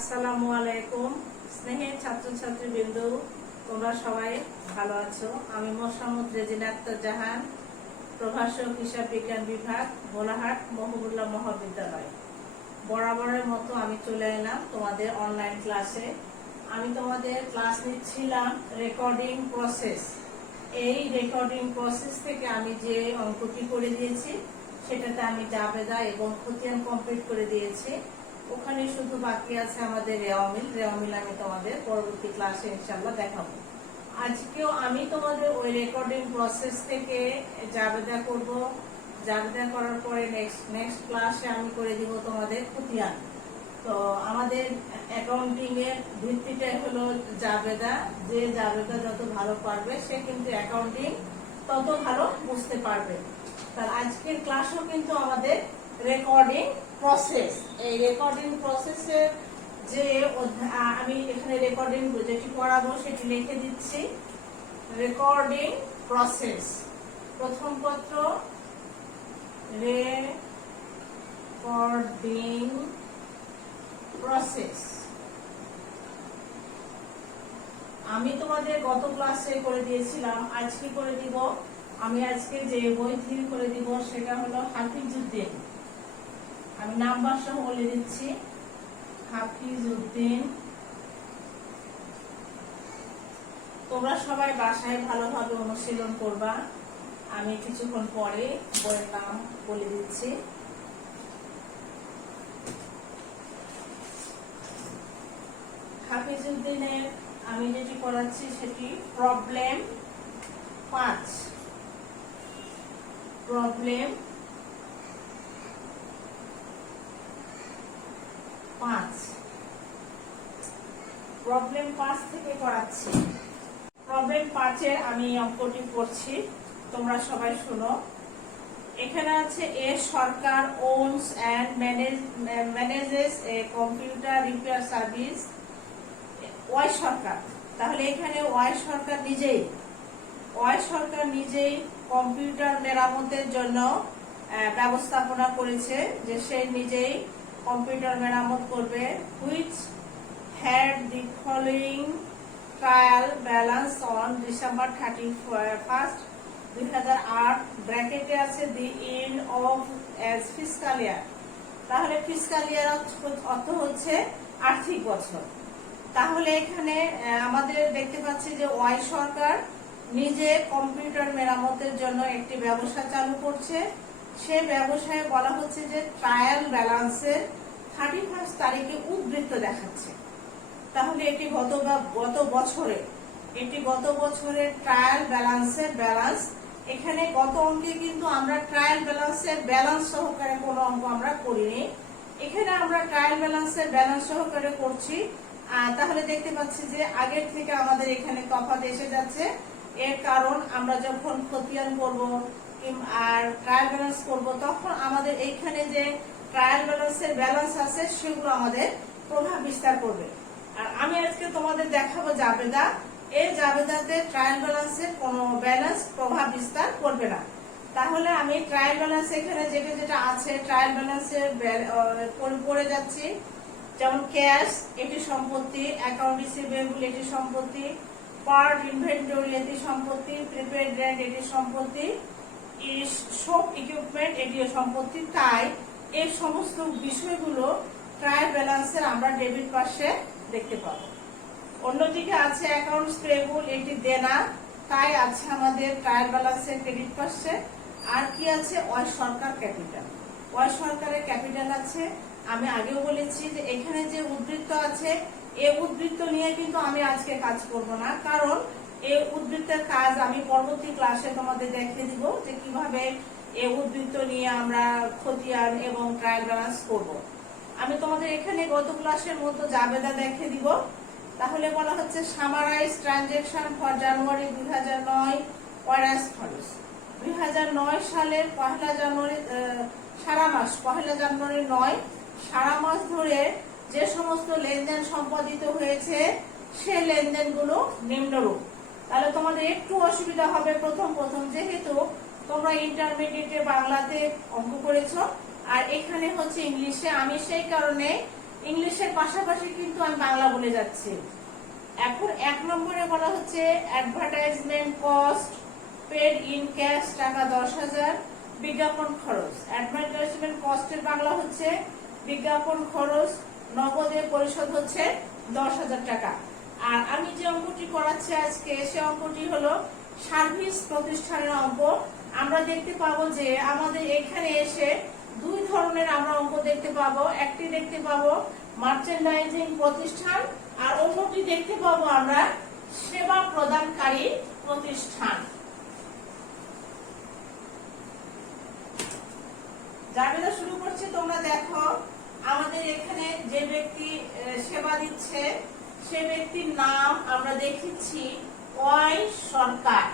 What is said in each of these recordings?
আসসালামু আলাইকুম স্নেহের ছাত্রছাত্রীবৃন্দ, তোমরা সবাই ভালো আছো। আমি মোসাম্মদ রেজিনা আক্তার জাহান, প্রভাষক হিসাব বিজ্ঞান বিভাগ, ভোলাহাট মহবুবুল্লাহ মহাবিদ্যালয়। বরাবরের মতো আমি চলে এলাম তোমাদের অনলাইন ক্লাসে। আমি তোমাদের ক্লাস নিচ্ছিলাম রেকর্ডিং প্রসেস। এই রেকর্ডিং প্রসেস থেকে আমি যে অঙ্কটি করে দিয়েছি সেটাতে আমি জাবেদা এবং খতিয়ান কমপ্লিট করে দিয়েছি। ওখানে শুধু বাকি আছে আমাদের রেওয়ামিল আমি তোমাদের পরবর্তী ক্লাসে ইনশাআল্লাহ দেখাবো। আজকেও আমি তোমাদের ওই রেকর্ডিং প্রসেস থেকে জাবেদা করব। জাবেদা করার পরে নেক্সট ক্লাসে আমি করে দিব তোমাদের খতিয়ান। তো আমাদের অ্যাকাউন্টিং এর ভিত্তিটাই হলো জাবেদা। যে জাবেদা যত ভালো পারবে সে কিন্তু অ্যাকাউন্টিং তত ভালো বুঝতে পারবে। তার আজকের ক্লাসও কিন্তু আমাদের রেকর্ডিং প্রসেস। এই রেকর্ডিং প্রসেসের যে আমি এখানে রেকর্ডিং যেটি করাবো সেটি লিখে দিচ্ছি। রেকর্ডিং প্রসেস, প্রথম পত্র রেকর্ডিং প্রসেস। আমি তোমাদের গত ক্লাসে করে দিয়েছিলাম, আজকে করে দিব। আমি আজকে যে বই থেকে করে দিব সেটা হলো হাফিজউদ্দিন। আমি নাম্বার সহ বলে দিচ্ছি, হাফিজউদ্দিন। তোমরা সবাই বাসায় ভালোভাবে অনুশীলন করবা। আমি কিছুক্ষণ পরে বইয়ের নাম বলে দিচ্ছি। হাফিজউদ্দিনের আমি যেটি করাচ্ছি সেটি প্রবলেম 5। প্রবলেম 5 প্রবলেম 5 থেকে করাচ্ছি। প্রবলেম 5 এর আমি অঙ্কটি করছি, তোমরা সবাই শোনো। এখানে আছে A Sarkar owns and manages a computer repair service। Y Sarkar, তাহলে এখানে ওয়াই সরকার নিজেই কম্পিউটার মেরামতের জন্য ব্যবস্থাপনা করেছে, যে সে নিজেই কম্পিউটার মেরামত করবে। Which had the following trial balance on December 31, 2008, ব্র্যাকেটে আছে the end of as fiscal year. তাহলে ফিসকাল ইয়ার অর্থ হচ্ছে আর্থিক বছর। তাহলে এখানে আমাদের দেখতে পাচ্ছি যে ওয়াই সরকার নিজে কম্পিউটার মেরামতের জন্য একটি ব্যবসা চালু করছে। সে ব্যবসায় বলা হচ্ছে যে ট্রায়াল ব্যালেন্সের 31 তারিখে উদ্বৃত্ত দেখাচ্ছে। তাহলে এটি গত বছরের ট্রায়াল ব্যালেন্সের ব্যালেন্স। এখানে গত অঙ্কে কিন্তু আমরা ট্রায়াল ব্যালেন্সের ব্যালেন্স সহকারে কোনো অঙ্ক আমরা করিনি, এখানে আমরা ট্রায়াল ব্যালেন্সের ব্যালেন্স সহকারে করছি। তাহলে দেখতে পাচ্ছি যে আগের থেকে আমাদের এখানে তফাৎ এসে যাচ্ছে। এর কারণ আমরা যখন খতিয়ান করব আর ট্রায়াল ব্যালেন্স করব তখন আমাদের এইখানে যে ট্রায়াল ব্যালেন্সের ব্যালেন্স আছে সেগুলো আমাদের প্রভাব বিস্তার করবে। আর আমি আজকে তোমাদের দেখাবো জাবেদা। এই জাবেদাতে ট্রায়াল ব্যালেন্সের কোনো ব্যালেন্স প্রভাব বিস্তার করবে না। তাহলে আমি ট্রায়াল ব্যালেন্স এখানে যেটা আছে ট্রায়াল ব্যালেন্সের পড়ে যাচ্ছি। যেমন ক্যাশ এটি সম্পত্তি, অ্যাকাউন্ট রিসিভেবল এটি সম্পত্তি, পার্ট ইনভেন্টরি এটি সম্পত্তি, প্রিপেড রেন্ট এটি সম্পত্তি, শপ ইকুইপমেন্ট এটিও সম্পত্তি। তাই এই সমস্ত বিষয়গুলো ট্রায়াল ব্যালেন্সের আমরা ডেবিট পাশে দেখতে পাবো। অন্যদিকে আছে অ্যাকাউন্টস পেয়েবল এটি দেনা, তাই আছে আমাদের ট্রায়াল ব্যালেন্সের ক্রেডিট পাশে। আর কি আছে ওয়াই সরকার ক্যাপিটাল। ওয়াই সরকারের ক্যাপিটাল আছে। আমি আগেও বলেছি যে এখানে যে উদ্বৃত্ত আছে এই উদ্বৃত্ত নিয়ে কিন্তু আমি আজকে কাজ করব না, কারণ এই উদ্বৃত্তের কাজ আমি পরবর্তী ক্লাসে তোমাদের দেখিয়ে দিব যে কিভাবে এই উদ্বৃত্ত নিয়ে আমরা খতিয়ান এবং ট্রায়াল ব্যালেন্স করব। আমি তোমাদের এখানে গত ক্লাসের মতো জাবেদা দেখিয়ে দিব। তাহলে বলা হচ্ছে summarize transaction for January 2009 were as follows. 2009 সালের 1 জানুয়ারি সারা মাস 1 জানুয়ারি 9 সারা মাস ধরে যে সমস্ত লেনদেন সম্পাদিত হয়েছে সে লেনদেনগুলো নিম্নরূপ। তাহলে তোমাদের একটু অসুবিধা হবে প্রথম যেহেতু তোমরা ইন্টারমিডিয়েটে বাংলাতে অঙ্ক করেছো আর এখানে হচ্ছে ইংলিশে। আমি সেই কারণে ইংলিশের পাশাপাশি কিন্তু আমি বাংলা বলে যাচ্ছি। এখন 1 নম্বরে বলা হচ্ছে advertisement cost paid in cash taka 10,000, বিজ্ঞাপন খরচ। অ্যাডভার্টাইজমেন্ট কস্টের বাংলা হচ্ছে বিজ্ঞাপন খরচ, নগদে পরিশোধ হচ্ছে 10,000 টাকা। আর আমি যে অঙ্কটি করাচ্ছি আজকে সে অঙ্কটি হলো সার্ভিস প্রতিষ্ঠানের অঙ্ক। আমরা দেখতে পাবো যে আমাদের এখানে এসে দুই ধরনের আমরা অঙ্ক দেখতে পাবো। একটি দেখতে পাবো মার্চেন্ডাইজিং প্রতিষ্ঠান, আর অন্যটি দেখতে পাবো আমরা সেবা প্রদানকারী প্রতিষ্ঠান। জাবেদা শুরু করছি, তোমরা দেখো আমাদের এখানে যে ব্যক্তি সেবা দিচ্ছে সে ব্যক্তির নাম আমরা দেখেছি Y Sarkar,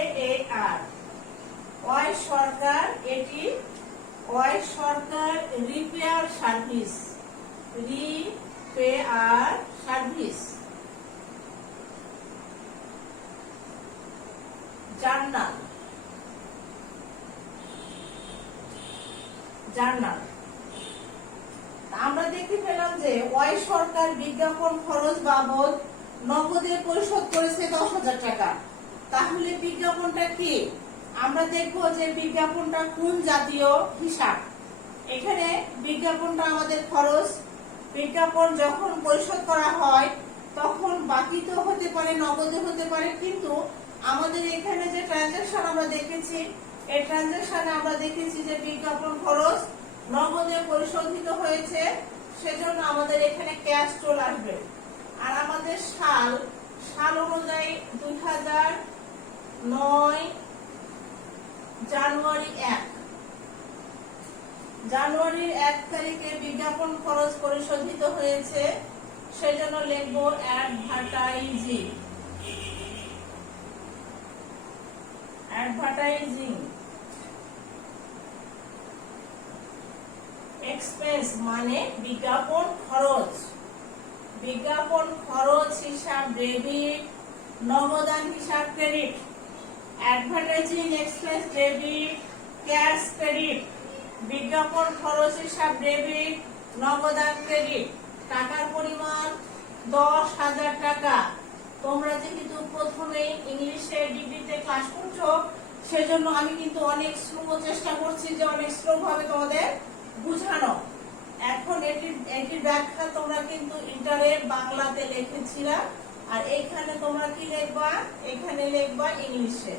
SARKAR, Y Sarkar. এটি Y Sarkar repair service, repair service. Journal, journal. আমরা দেখতে পেলাম যে ওয়াই সরকার বিজ্ঞাপন খরচ বাবদ নগদে পরিশোধ করেছে 10,000 টাকা। তাহলে বিজ্ঞাপনটা কি? আমরা দেখবো যে বিজ্ঞাপনটা কোন জাতীয় হিসাব। এখানে বিজ্ঞাপনটা আমাদের খরচ। বিজ্ঞাপন যখন পরিশোধ করা হয় তখন বাকি তো হতে পারে, নগদে হতে পারে, কিন্তু আমাদের এখানে যে ট্রানজাকশন আমরা দেখেছি এই ট্রানজাকশনে আমরা দেখেছি যে বিজ্ঞাপন খরচ নগদে পরিশোধিত হয়েছে, সেজন্য আমাদের এখানে ক্যাশ চলে আসবে। আর আমাদের সাল অনুযায়ী 2009 জানুয়ারির 1 তারিখে বিজ্ঞাপন খরচ পরিশোধিত হয়েছে, সেজন্য লিখবো অ্যাডভার্টাইজিং এক্সপেন্স মানে বিজ্ঞাপন খরচ। বিজ্ঞাপন খরচ হিসাব ডেবিট, নগদান হিসাব credit. Advertising expense debit, cash credit. বিজ্ঞাপন খরচ হিসাব ডেবিট, নগদান ক্রেডিট। টাকার পরিমাণ 10,000 টাকা। তোমরা যেহেতু প্রথমে ইংলিশে ডিগ্রিতে ক্লাস করছো সেজন্য আমি কিন্তু অনেক স্লো চেষ্টা করছি যে অনেক স্লো ভাবে তোমাদের বুঝানো। এখন এটির ব্যাখ্যা তোমরা কিন্তু ইন্টারে বাংলাতে লিখেছিলা, আর এখানে তোমরা কি লিখবা? এখানে লিখবা ইংলিশে।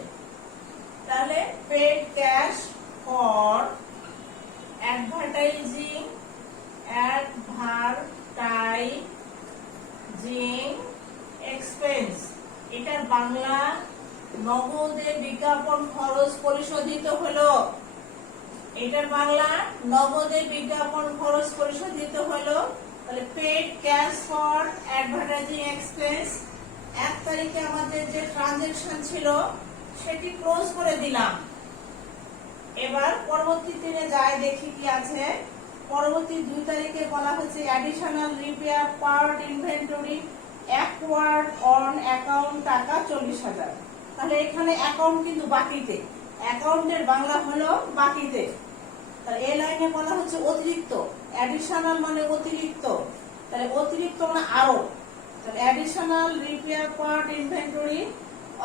তাহলে paid cash for advertising expense. এটার বাংলা নগদে বিজ্ঞাপন খরচ পরিশোধিত হলো। এটার বাংলা নগদে বিজ্ঞাপন খরচ পরিশোধিত হলো। তাহলে paid cash for advertising expense. 1 তারিখে আমাদের যে ট্রানজাকশন ছিল সেটি ক্লোজ করে দিলাম। এবার পরবর্তী দিনে যাই দেখি কি আছে। পরবর্তী 2 তারিখে বলা হচ্ছে additional repair part inventory acquired on account টাকা 40,000। তাহলে এখানে অ্যাকাউন্ট কিন্তু বাকিতে, অ্যাকাউন্টের বাংলা হলো বাকিতে। তাহলে এই লাইনে বলা হচ্ছে অতিরিক্ত। অ্যাডিশনাল মানে অতিরিক্ত, তাহলে অতিরিক্ত মানে আরো। তাহলে অ্যাডিশনাল রিপেয়ার পার্ট ইনভেন্টরি,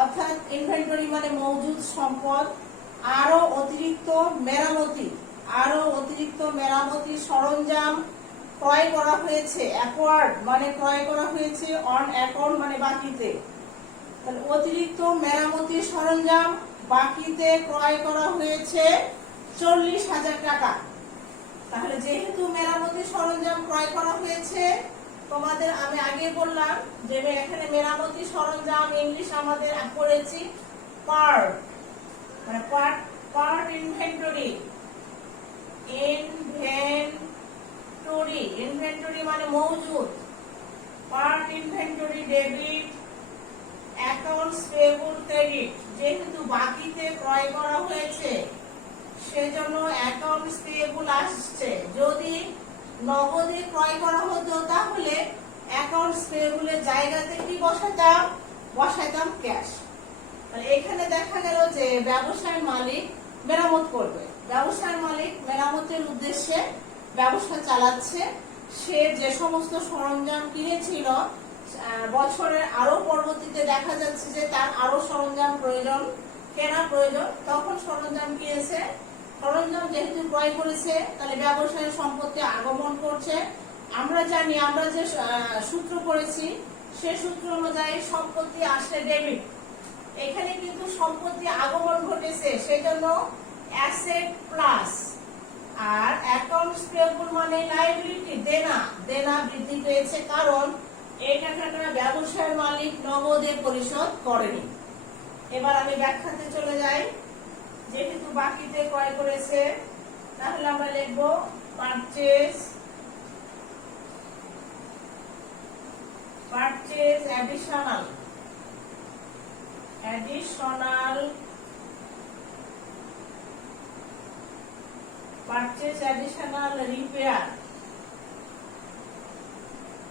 অর্থাৎ ইনভেন্টরি মানে মজুদ সম্পদ। আরো অতিরিক্ত মেরামতি, আরো অতিরিক্ত মেরামতি সরঞ্জাম ক্রয় করা হয়েছে। অ্যাকওয়ার্ড মানে ক্রয় করা হয়েছে, অন অ্যাকাউন্ট মানে বাকিতে। তাহলে অতিরিক্ত মেরামতি সরঞ্জাম বাকিতে ক্রয় করা হয়েছে 40,000 টাকা। তাহলে যেহেতু মেরামতি সরঞ্জাম ক্রয় করা হয়েছে, তোমাদের আমি আগে বললাম যে এখানে মেরামতি সরঞ্জাম ইংলিশ আমাদের পড়েছি পার্ট, মানে পার্ট ইনভেন্টরি। ইনভেন্টরি মানে মজুদ। Part inventory debit, accounts payable credit. যেহেতু বাকিতে ক্রয় করা হয়েছে সেজন্য অ্যাকাউন্টস পেয়েবল আসছে। যদি নগদে ক্রয় করা হতো তাহলে অ্যাকাউন্টস পেয়েবলের জায়গাতে কি বসাইতাম ক্যাশ। এখানে দেখা গেল যে ব্যবসায়ী মালিক মেরামত করবে, ব্যবসার মালিক মেরামতের উদ্দেশ্যে ব্যবসা চালাচ্ছে। সে যে সমস্ত সরঞ্জাম কিনেছিল, বছরের আরো পরবর্তীতে দেখা যাচ্ছে যে তার আরো সরঞ্জাম কেনা প্রয়োজন, তখন সরঞ্জাম কিনেছে। সরঞ্জাম যেহেতু ক্রয় করেছে, তাহলে ব্যবসায় সম্পত্তি আগমন করছে। আমরা জানি, আমরা যে সূত্র পড়েছি সে সূত্র অনুযায়ী সম্পত্তি আসলে ডেবিট। এখানে কিন্তু সম্পত্তি আগমন ঘটেছে, সেজন্য অ্যাসেট প্লাস, আর অ্যাকাউন্টস পেয়েবল মানে লায়াবিলিটি, দেনা বৃদ্ধি পেয়েছে, কারণ এই টাকাটা ব্যবসায়ের মালিক নগদে পরিশোধ করেনি। এবার আমি ব্যাখ্যাতে চলে যাই। যেহেতু বাকিতে ক্রয় করেছে, তাহলে আমরা লিখব purchase additional repair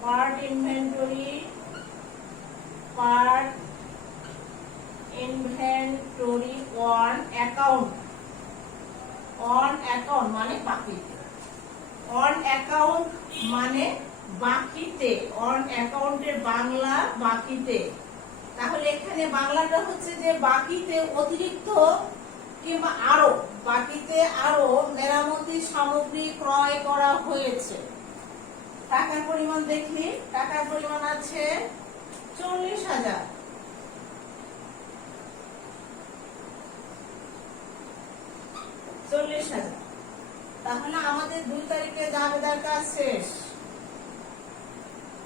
part inventory on account মানে বাকিতে, অন অ্যাকাউন্ট মানে বাকিতে, অন অ্যাকাউন্টের বাংলা বাকিতে। তাহলে এখানে বাংলাটা হচ্ছে যে বাকিতে অতিরিক্ত কিংবা বাকিতে আরো মেরামতি সামগ্রী ক্রয় করা হয়েছে। টাকার পরিমাণ দেখি, টাকার পরিমাণ আছে 40,000। তাহলে আমাদের 2 তারিখে জাবেদার কাজ শেষ।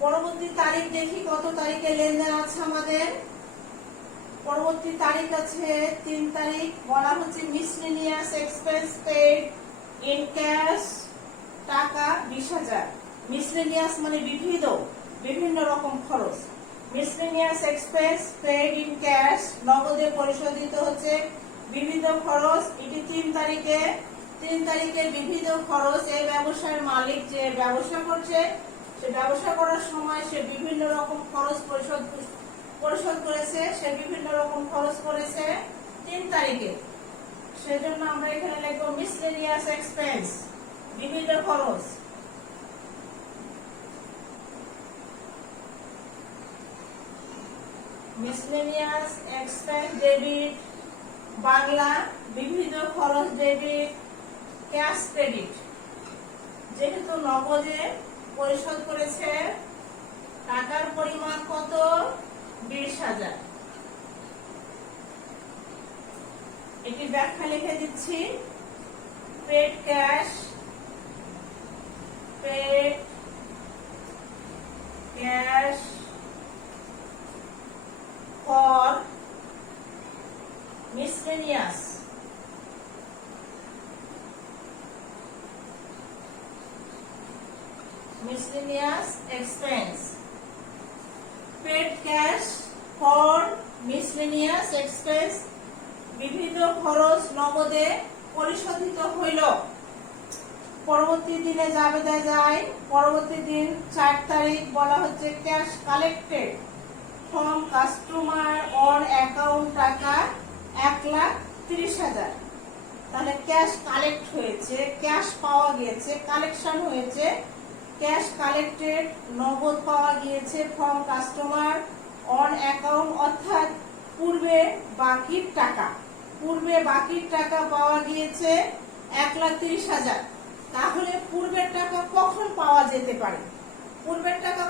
পরবর্তী তারিখ দেখি কত তারিখে লেনদেন আছে আমাদের। পরবর্তী তারিখ আছে 3 তারিখ। বলা হচ্ছে miscellaneous expense paid in cash, taka 20,000। Miscellaneous মানে বিভিন্ন রকম খরচ। Miscellaneous expense paid in cash, নগদে পরিশোধিত হচ্ছে বিবিধ খরচ। এটি 3 তারিখে বিবিধ খরচ। এই ব্যবসার মালিক যে ব্যবসা করছে, সে ব্যবসা করার সময় সে বিভিন্ন রকম খরচ পরিশোধ করেছে, সে বিভিন্ন রকম খরচ করেছে 3 তারিখে। সেজন্য আমরা এখানে লিখব মিসলেনিয়াস এক্সপেন্স, বিবিধ খরচ। মিসলেনিয়াস এক্সপেন্স ডেবিট, বাংলা বিবিধ খরচ ডেবিট, ক্যাশ ক্রেডিট। যেহেতু নগদে পরিশোধ করেছে, টাকার পরিমাণ কত? 20,000। এটি ব্যাখ্যা লিখে দিচ্ছি। Paid cash for miscellaneous expense. Paid cash for miscellaneous expense, বিভিন্ন খরচ নগদে পরিশোধিত হইল। পরবর্তী দিনে জাবেদা যায়। পরবর্তী দিন 4 তারিখ। বলা হচ্ছে cash collected from customer on account, টাকা 1,30,000। তাহলে ক্যাশ কালেক্ট হয়েছে, ক্যাশ পাওয়া গিয়েছে, কালেকশন হয়েছে। ক্যাশ কালেক্টেড নগদ পাওয়া গিয়েছে ফ্রম কাস্টমার অন অ্যাকাউন্ট, অর্থাৎ পূর্বে বাকির টাকা পাওয়া গিয়েছে 1,30,000। তাহলে পূর্বের টাকা কখন পাওয়া যেতে পারে? পূর্বের টাকা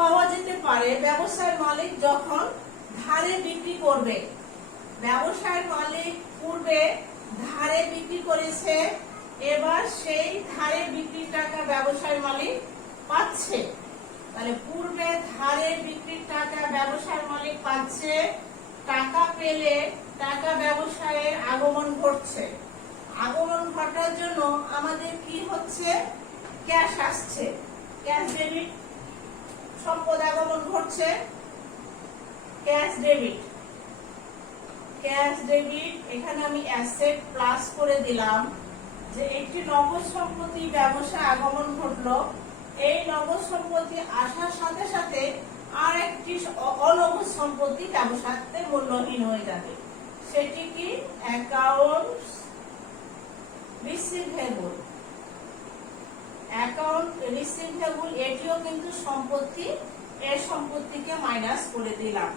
পাওয়া যেতে পারে ব্যবসায়ের মালিক যখন ধারে বিক্রি করবে। ব্যবসায়ের মালিক পূর্বে ধারে বিক্রি করেছে, এবার সেই ধারে বিক্রির টাকা ব্যবসায়ের মালিক পাচ্ছে। তাহলে পূর্বে ধারে বিক্রির টাকা ব্যবসায়ের মালিক পাচ্ছে, টাকা পেলে টাকা ব্যবসায়ের আগমন ঘটছে। আগমন ঘটার জন্য আমাদের কি হচ্ছে? ক্যাশ আসছে, ক্যাশ ডেবিট, সম্পদ আগমন ঘটছে, ক্যাশ ডেবিট। এখানে আমি অ্যাসেট প্লাস করে দিলাম যে একটি নগদ সম্পত্তি ব্যবসা আগমন ঘটলো। এই নগদ সম্পত্তি আসার সাথে সাথে আর একটি অনগদ সম্পত্তি ব্যবসাতে মূল্যহীন হয়ে যাবে। সেটি কি অ্যাকাউন্টস রিসিভেবল। অ্যাকাউন্ট রিসিভেবল এটিও কিন্তু সম্পত্তি, এর সম্পত্তিকে মাইনাস করে দিলাম,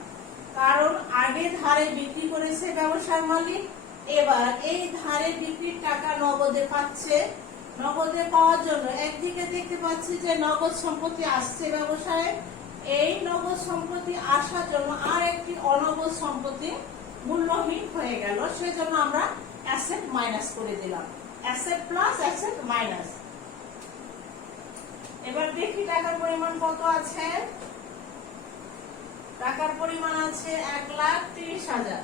কারণ আগে ধারে বিক্রি করেছে ব্যবসার মালিক, এবার এই ধারে বিক্রির টাকা নগদে পাচ্ছে। নগদে পাওয়ার জন্য একদিকে দেখতে পাচ্ছি যে নগদ সম্পত্তি আসছে ব্যবসায়, এই নগদ সম্পত্তি আসার জন্য আর একটি অনগদ সম্পত্তি মূল্যহীন হয়ে গেল, সেজন্য আমরা অ্যাসেট মাইনাস করে দিলাম, অ্যাসেট প্লাস অ্যাসেট মাইনাস। এবার দেখি টাকার পরিমাণ কত আছে। টাকার পরিমাণ আছে 1,30,000।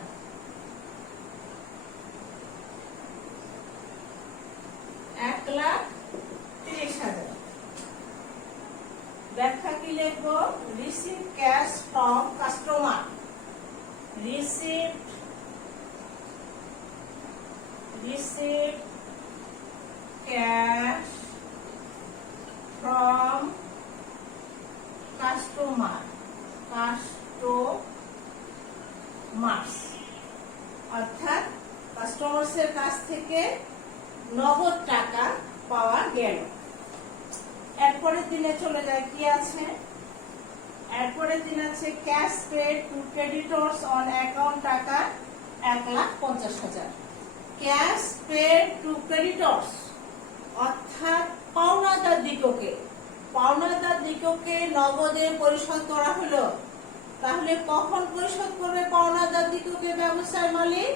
1,30,000। ব্যাখ্যা কি লিখবো? Receive cash from customer. Receive cash from customer. অর্থাৎ কাস্টমার্সের কাছ থেকে নগদ টাকা পাওয়া গেল। এরপরের দিনে চলে যায়, কি আছে? এরপরের দিন আছে cash paid to creditors on account টাকা 1,50,000। ক্যাশ পেড টু ক্রেডিটরস অর্থাৎ পাওনাদার দিগকে নগদে পরিশোধ করা হলো। তাহলে কখন পরিশোধ করবে পাওনাদার দিগকে ব্যবসার মালিক?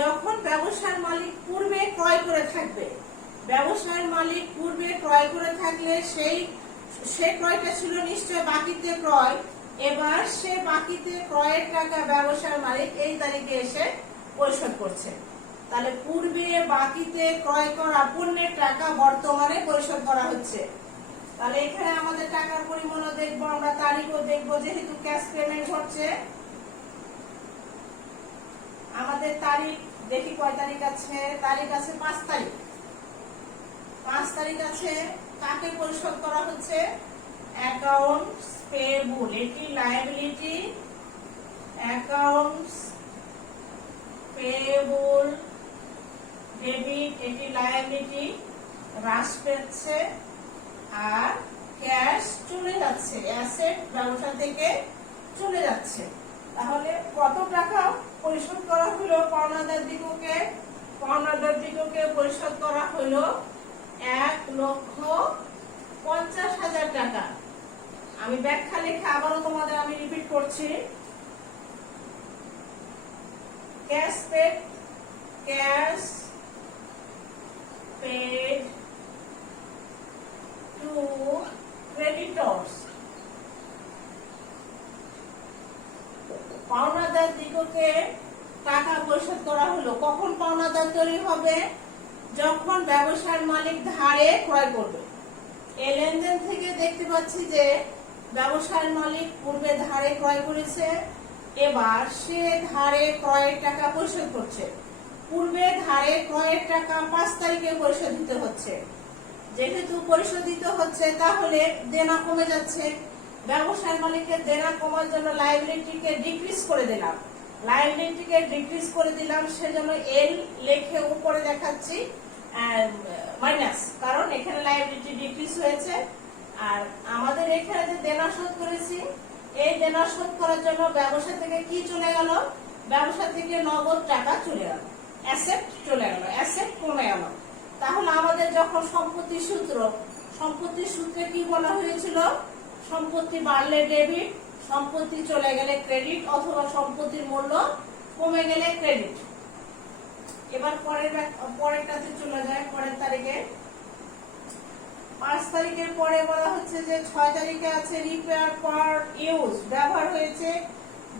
যখন ব্যবসার মালিক পূর্বে ক্রয় করে থাকবে। ব্যবসার মালিক পূর্বে ক্রয় করে থাকলে সেই ক্রয়টা ছিল নিশ্চয় বাকিতে ক্রয়। এবার সে বাকিতে ক্রয়ের টাকা ব্যবসার মালিক এই তারিখে এসে পরিশোধ করছে। তাহলে পূর্বে বাকিতে ক্রয় করা পণ্যের টাকা বর্তমানে পরিশোধ করা হচ্ছে। তাহলে এখানে আমাদের টাকার পরিমাণও দেখবো, আমরা তারিখও দেখবো, যেহেতু ক্যাশ পেমেন্ট হচ্ছে। আমাদের তারিখ দেখি কয় তারিখ আছে। তারিখ আছে 5 তারিখ। 5 তারিখ আছে, কাকে পরিশোধ করা হচ্ছে? অ্যাকাউন্টস পেয়েবল, এটি লায়াবিলিটি। অ্যাকাউন্টস পেয়েবল ডেবিট, এটি লায়াবিলিটি হ্রাস পেয়েছে, আর ক্যাশ চলে যাচ্ছে, অ্যাসেট ব্যবসা থেকে চলে যাচ্ছে। তাহলে কত টাকা পরিশোধ করা হলো পাওনাদার দিগকে? পাওনাদার দিগকে পরিশোধ করা হলো 1,50,000 টাকা। আমি ব্যাখ্যা লিখে আবারও তোমাদের আমি রিপিট করছি। Cash paid to creditors. পাওনাদার দিগকে টাকা পরিশোধ করা হলো। কখন পাওনাদার তৈরি হবে? যখন ব্যবসার মালিক ধারে ক্রয় করবে। এই লেনদেন থেকে দেখতে পাচ্ছি যে ব্যবসার মালিক পূর্বে ধারে ক্রয় করেছে, এবার সে ধারে ক্রয়ের টাকা পরিশোধ করছে। পূর্বে ধারে ক্রয়ের টাকা 5 তারিখে পরিশোধ দিতে হচ্ছে। যেহেতু পরিশোধ দিতে হচ্ছে, তাহলে দেনা কমে যাচ্ছে। ব্যবসার মালিকের দেনা কমার জন্য লায়াবিলিটিকে ডিক্রিজ করে দিলাম। সেজন্য এল লেখে উপরে দেখাচ্ছি মাইনাস, কারণ এখানে লায়াবিলিটি ডিক্রিজ হয়েছে। আর আমাদের এখানে যে দেনা শোধ করেছি, এই দেনা শোধ করার জন্য ব্যবসা থেকে কি চলে গেল? ব্যবসা থেকে নগদ টাকা চলে গেল, অ্যাসেট চলে গেল, অ্যাসেট কমে গেল। তাহলে আমাদের যখন সম্পত্তির সূত্রে কি বলা হয়েছিল? সম্পত্তি বাড়লে ডেবিট, সম্পত্তি চলে গেলে ক্রেডিট, অথবা সম্পত্তির মূল্য কমে গেলে ক্রেডিট। এবার পরেরটাতে চলে যায়, পরের তারিখে 5 তারিখের পরে বলা হচ্ছে যে 6 তারিখে আছে রিপেয়ার পার ইউজ, ব্যবহার হয়েছে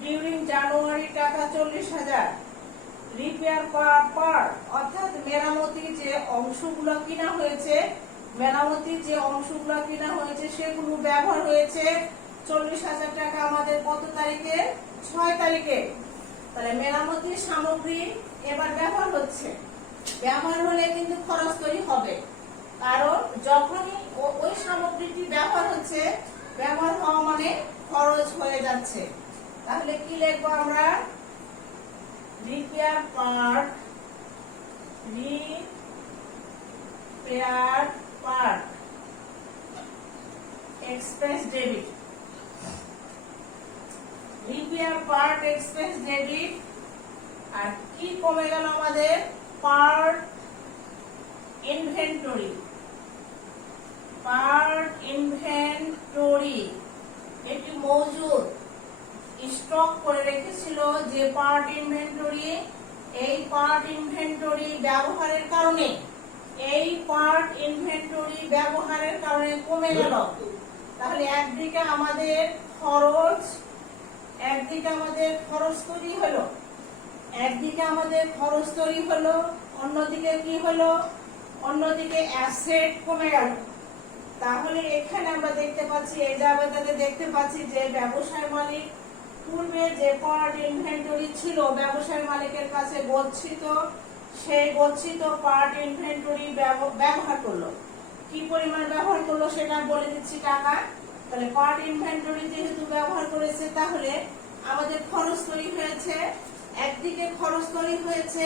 ডিউরিং জানুয়ারি টাকা 40,000। রিপেয়ার পার অর্থাৎ মেরামতির যে অংশগুলো কিনা হয়েছে, সেগুলো ব্যবহার হয়েছে 40,000 টাকা আমাদের কত তারিখে? 6 তারিখে। তাহলে মেরামতির সামগ্রী এবার ব্যবহার হচ্ছে। ব্যবহার হলে কিন্তু খরচ তৈরি হবে, কারণ যখনই ওই সামগ্রীটি ব্যবহার হচ্ছে, ব্যবহার হওয়া মানে খরচ হয়ে যাচ্ছে। তাহলে কি লিখবো আমরা? Repair part expense debit, repair part expense debit. আর কি কমে গেল আমাদের? পার্ট ইনভেন্টরি, এটি মজুদ স্টক করে রেখেছিল যে পার্ট ইনভেন্টরি, এই পার্ট ইনভেন্টরি ব্যবহারের কারণে, কমে গেল। তাহলে একদিকে আমাদের খরচ তৈরি হলো, অন্যদিকে কি হলো? অন্যদিকে অ্যাসেট কমে গেল। তাহলে এখানে আমরা দেখতে পাচ্ছি, এই জায়গাটাতে দেখতে পাচ্ছি যে ব্যবসায় মালিক পূর্বে যে পার্ট ইনভেন্টরি ছিল ব্যবসায় মালিকের কাছে গচ্ছিত, সেই গচ্ছিত পার্ট ইনভেন্টরি ব্যবহার করলো। কি পরিমাণ ব্যবহার করলো সেটা বলে দিচ্ছি টাকা। তাহলে পার্ট ইনভেন্টরি যেহেতু ব্যবহার করেছে, তাহলে আমাদের খরচ তৈরি হয়েছে। একদিকে খরচ তৈরি হয়েছে,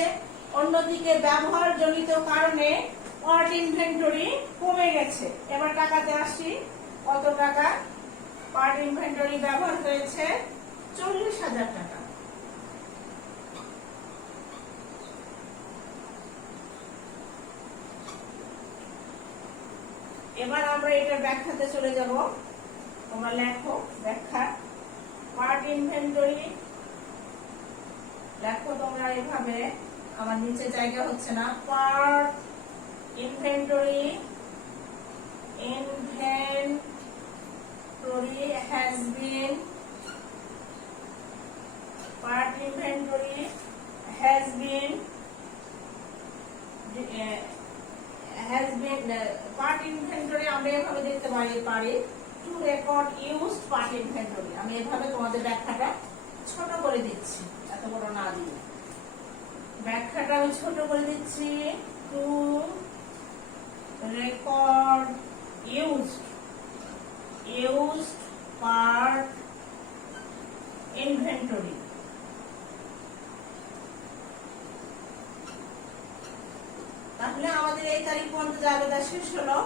অন্যদিকে ব্যবহার জনিত কারণে পার্ট ইনভেন্টরি কমে গেছে। এবার টাকাতে আসি, কত টাকা? পার্ট ইনভেন্টরি ব্যবহার হয়েছে 40,000 টাকা। এবার আমরা এটা ব্যাখ্যাতে চলে যাব। তোমরা লেখো ব্যাখ্যা। পার্ট ইনভেন্টরি লেখো তোমরা এভাবে, আমার নিচে জায়গা হচ্ছে না। Part inventory has been part inventory has been part inventory আমরা এভাবে দেখতে পারি two record used part inventory. আমি এভাবে তোমাদের ব্যাখ্যাটা ছোট করে দিচ্ছি, এত বড় না দিয়ে ব্যাখ্যাটা আমি ছোট করে দিচ্ছি। Two record used part inventory. তাহলে আমাদের এই তারিখ পর্যন্ত জাবেদা শেষ হলো।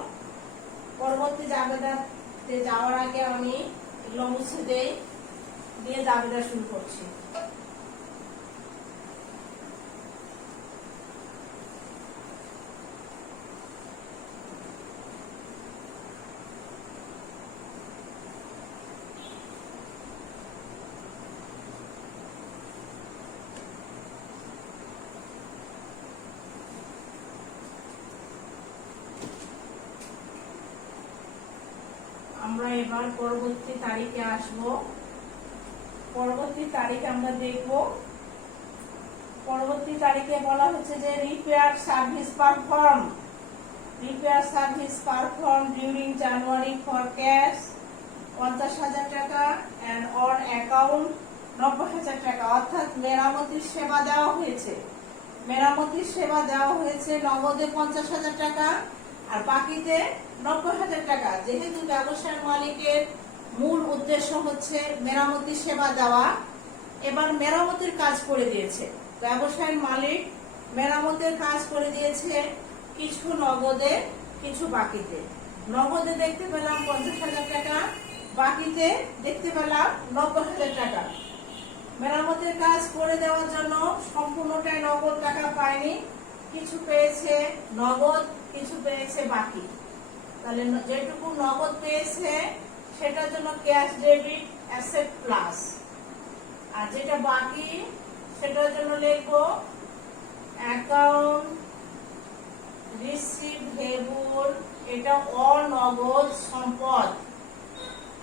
পরবর্তী জাবেদাতে যাওয়ার আগে আমি এগুলো মুছে দিয়ে জাবেদা শুরু করছি। আমরা এবার পরবর্তী তারিখে আসব। পরবর্তী তারিখে আমরা দেখব, পরবর্তী তারিখে বলা হচ্ছে যে repair service perform during January for cash 50,000 টাকা এন্ড অন অ্যাকাউন্ট 90,000 টাকা। অর্থাৎ মেরামতির সেবা দেওয়া হয়েছে নগদে 50,000 টাকা আর বাকিতে 90,000 টাকা। যেহেতু ব্যবসার মালিকের মূল উদ্দেশ্য হচ্ছে মেরামতি সেবা দেওয়া, এবার মেরামতির কাজ করে দিয়েছে ব্যবসায়ী মালিক, মেরামতের কাজ করে দিয়েছে কিছু নগদে কিছু বাকিতে। নগদে দেখতে পেলাম 50,000 টাকা, বাকিতে দেখতে পেলাম 90,000 টাকা। মেরামতের কাজ করে দেওয়ার জন্য সম্পূর্ণটাই নগদ টাকা পায়নি, কিছু পেয়েছে নগদ, কিছু পেয়েছে বাকি। তাহলে যেটুকু নগদ পেয়েছে সেটার জন্য ক্যাশ ডেবিট অ্যাসেট প্লাস, আর যেটা বাকি সেটার জন্য লিখবো অ্যাকাউন্ট রিসিভেবল। এটা অনগদ সম্পদ।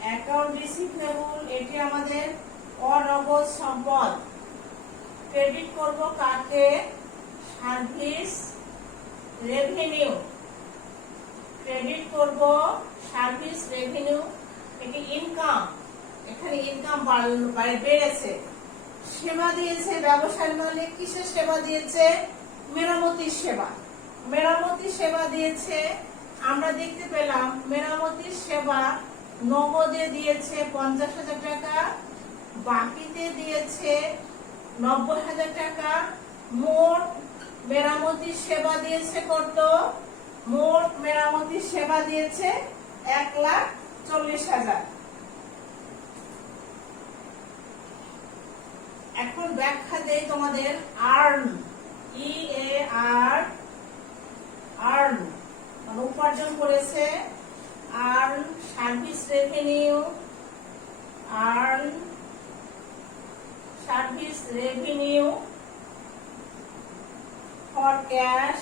অ্যাকাউন্ট রিসিভেবল এটি আমাদের অনগদ সম্পদ। ক্রেডিট করব কাকে? Service revenue. ক্রেডিট করব সার্ভিস রেভিনিউ। এটি ইনকাম, এখানে ইনকাম বেড়েছে। সেবা দিয়েছে ব্যবসায়ী মালিক, কিসের সেবা দিয়েছে? মেরামতির সেবা। মেরামতির সেবা দিয়েছে, আমরা দেখতে পেলাম মেরামতির সেবা নগদে দিয়েছে 50,000 টাকা, বাকিতে দিয়েছে 90,000 টাকা। মোট মেরামতি সেবা দিয়েছে কত? মোট মেরামতি সেবা দিয়েছে 1,40,000। এখন ব্যাখ্যা দেই তোমাদের। আর্ন, আর্ন মানে উপার্জন করেছে। Earn service revenue, earn service revenue for cash,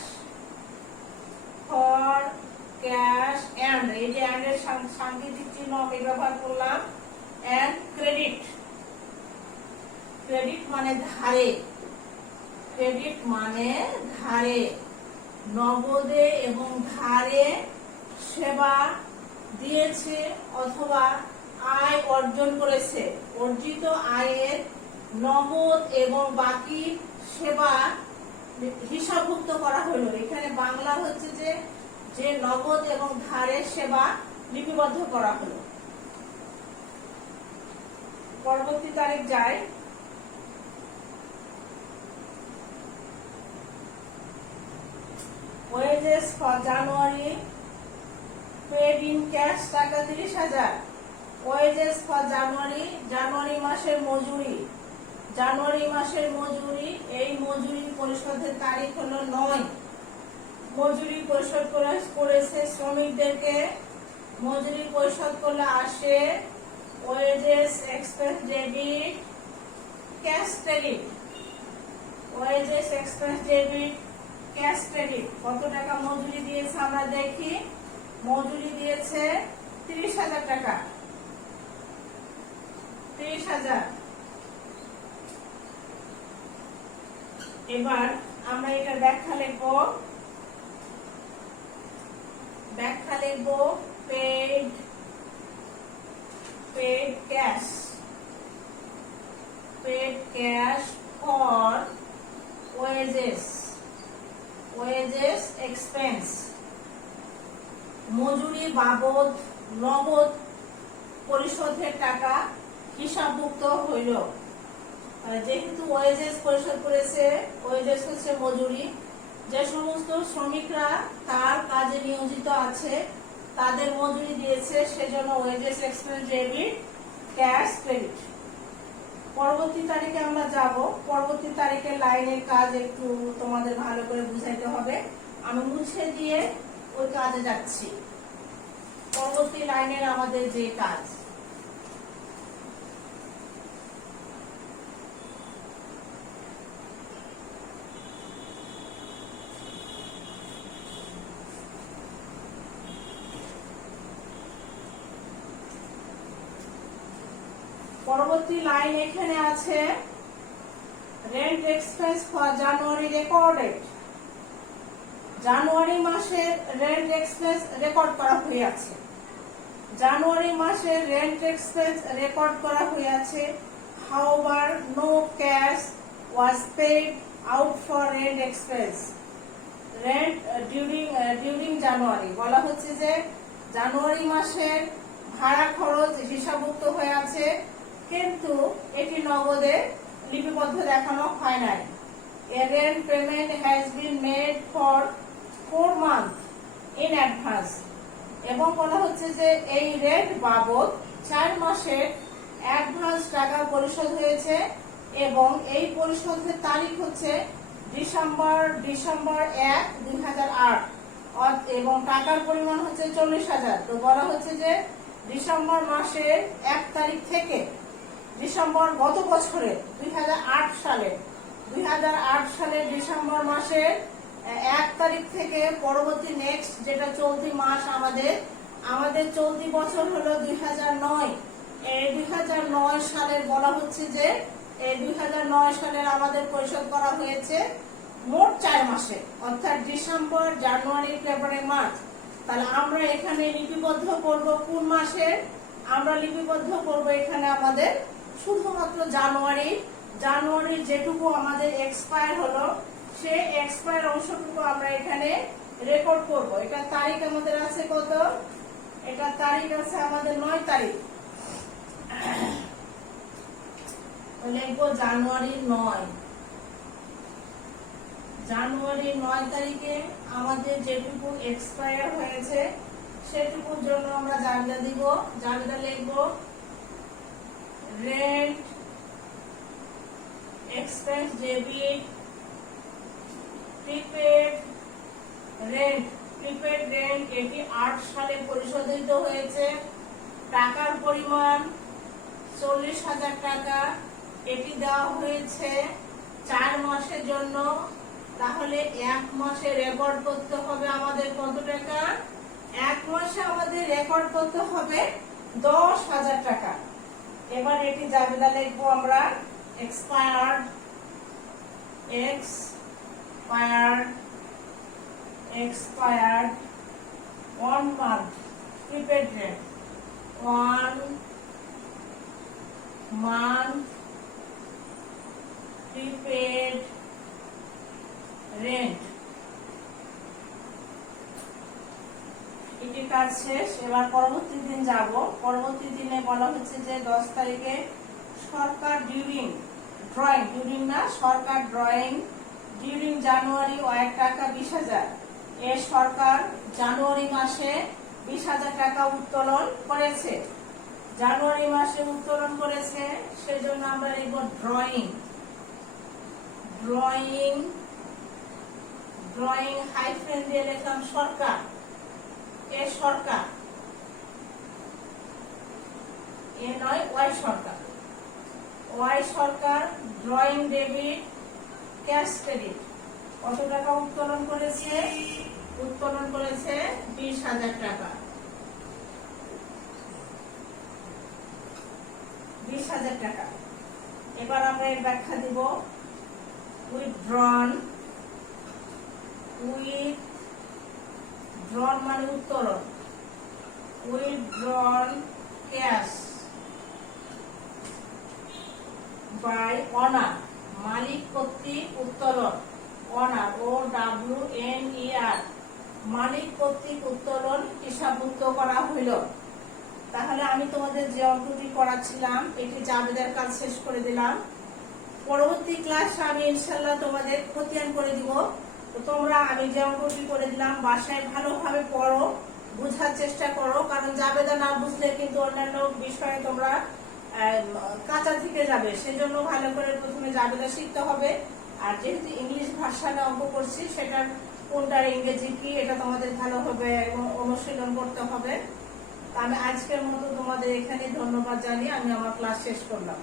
and এই যে এন্ড এর সাংকেতিক চিহ্ন আমি ব্যবহার করলাম, এন্ড ক্রেডিট। ক্রেডিট মানে ধারে, ক্রেডিট মানে ধারে, নগদে এবং ধারে সেবা দিয়েছে অথবা আয় অর্জন করেছে। অর্জিত আয়ের নগদ এবং বাকি সেবা হিসাবভুক্ত করা হলো। এখানে বাংলা হচ্ছে যে নগদ এবং ধারের সেবা লিপিবদ্ধ করা হলো। পরবর্তী তারিখ যায়। Wages for January paid in cash taka 30,000। Wages for জানুয়ারি, জানুয়ারি মাসের মজুরি, জানুয়ারি মাসের মজুরি। এই মজুরি পরিশোধের তারিখ হলো 9। মজুরি পরিশোধ করেছে শ্রমিকদেরকে। মজুরি পরিশোধ করলে আসে wages expense debit, cash credit. Wages expense debit, cash credit. কত টাকা মজুরি দিয়েছে আমরা দেখি। মজুরি দিয়েছে 30,000 টাকা, 30,000। এবার আমরা এটার ব্যাখ্যা লিখবো। ব্যাখ্যা লিখবো paid cash, paid cash for wages expense. মজুরি বাবদ নগদ পরিশোধের টাকা হিসাবভুক্ত হইল। যেহেতু ওয়েজেস পরিশোধ করেছে, ওয়েজেস হচ্ছে মজুরি। যে সমস্ত শ্রমিকরা তার কাজে নিয়োজিত আছে তাদের মজুরি দিয়েছে, সেজন্য wages expense debit, cash credit. পরবর্তী তারিখে আমরা যাব। পরবর্তী তারিখে লাইনের কাজ একটু তোমাদের ভালো করে বুঝাইতে হবে। আমি মুছে দিয়ে ওই কাজে যাচ্ছি। পরবর্তী লাইনের আমাদের যে কাজ, পরবর্তী লাইন এখানে আছে rent expense for January recorded. January মাসের রেন্ট এক্সপেন্স রেকর্ড করা হয়েছে। জানুয়ারি মাসের রেন্ট এক্সপেন্স রেকর্ড করা হয়েছে। However no cash was paid out for rent expense rent during January. বলা হচ্ছে যে জানুয়ারি মাসের ভাড়া খরচ হিসাবভুক্ত হয়ে আছে, কিন্তু এটি নগদে লিপিবদ্ধ দেখানো হয় নাই। A rent payment has been made for 4 months in advance। এবং বলা হচ্ছে যে এই রেন্ট বাবদ 4 মাসের অ্যাডভান্স টাকা পরিশোধ হয়েছে এবং এই পরিশোধের তারিখ হচ্ছে ডিসেম্বর 1, 2008 এবং টাকার পরিমাণ হচ্ছে 40,000। তো বলা হচ্ছে যে ডিসেম্বর মাসের 1 তারিখ থেকে, ডিসেম্বর গত বছরে 2008 সালে ডিসেম্বর মাসের 1 তারিখ থেকে পরবর্তী নেক্সট যেটা চলতি মাস আমাদের চলতি বছর হলো 2009। এই 2009 সালের বলা হচ্ছে যে এই 2009 সালের আমাদের পরিশোধ করা হয়েছে মোট 4 মাসে, অর্থাৎ ডিসেম্বর, জানুয়ারি, ফেব্রুয়ারি, মার্চ। তাহলে আমরা এখানে লিপিবদ্ধ করব কোন মাসে? আমরা লিপিবদ্ধ করব এখানে আমাদের শুধুমাত্র জানুয়ারি যেটুকু আমাদের এক্সপায়ার হলো সেই এক্সপায়ার অংশটুকু আমরা এখানে রেকর্ড করব। এটা তারিখ আমাদের আছে কত? এটা তারিখ আছে আমাদের 9 তারিখ। লিখবো জানুয়ারির 9। জানুয়ারির 9 তারিখে আমাদের যেটুকু এক্সপায়ার হয়েছে সেটুকুর জন্য আমরা জাবেদা দিব। জাবেদা লিখবো rent expense debit prepaid rent. Prepaid rent এটি 8 সালে পরিশোধিত হয়েছে। টাকার পরিমাণ 40,000 টাকা। এটি দেওয়া হয়েছে 4 মাসের জন্য। তাহলে 1 মাসে রেকর্ড করতে হবে আমাদের কত টাকা? 1 মাসে আমাদের রেকর্ড করতে হবে 10,000 টাকা। এবার এটি জাবেদা লিখবো আমরা expired 1 month prepaid rent 1 month prepaid rent। এটি কাজ শেষ। এবার পরবর্তী দিন যাব। পরবর্তী দিনে বলা হচ্ছে যে 10 তারিখে সরকার ডিউরিং জানুয়ারি 1 টাকা 20,000। এ সরকার জানুয়ারি মাসে 20,000 টাকা উত্তোলন করেছে। জানুয়ারি মাসে উত্তোলন করেছে, সেজন্য আমরা লিখব ড্রয়িং হাইফেন দিয়ে লিখলাম সরকার। এ সরকার, এ নয় ওয়াই সরকার। ওয়াই সরকার ড্রয়িং ডেবিট ক্যাশ ক্রেডিট কত টাকা উত্তোলন করেছে? উত্তোলন করেছে 20,000 টাকা। 20,000 টাকা। এবার আমরা এর ব্যাখ্যা দিব। উইথড্রন মানে উত্তোলন। উইথড্রন ক্যাশ বাই অনার মালিক কর্তৃক উত্তোলন। অনার OWNER মালিক কর্তৃক উত্তোলন হিসাবভুক্ত করা হইল। তাহলে আমি তোমাদের যে অঙ্কটি করাচ্ছিলাম এটি জাবেদার কাজ শেষ করে দিলাম। পরবর্তী ক্লাস আমি ইনশাআল্লাহ তোমাদের খতিয়ান করে দিব। তো তোমরা আমি যে অঙ্কটি করে দিলাম বাসায় ভালোভাবে পড়ো, বোঝার চেষ্টা করো, কারণ জাবেদা না বুঝলে কিন্তু অন্যান্য বিষয়ে তোমরা কাঁচা থেকে যাবে। সেজন্য ভালো করে প্রথমে জাবেদা শিখতে হবে। আর যেহেতু ইংলিশ ভাষায় অঙ্ক করছি, সেটার কোনটার ইংরেজি কি এটা তোমাদের ভালোভাবে অনুশীলন করতে হবে। আমি আজকের মতো তোমাদের এখানে ধন্যবাদ জানিয়ে আমি আমার ক্লাস শেষ করলাম।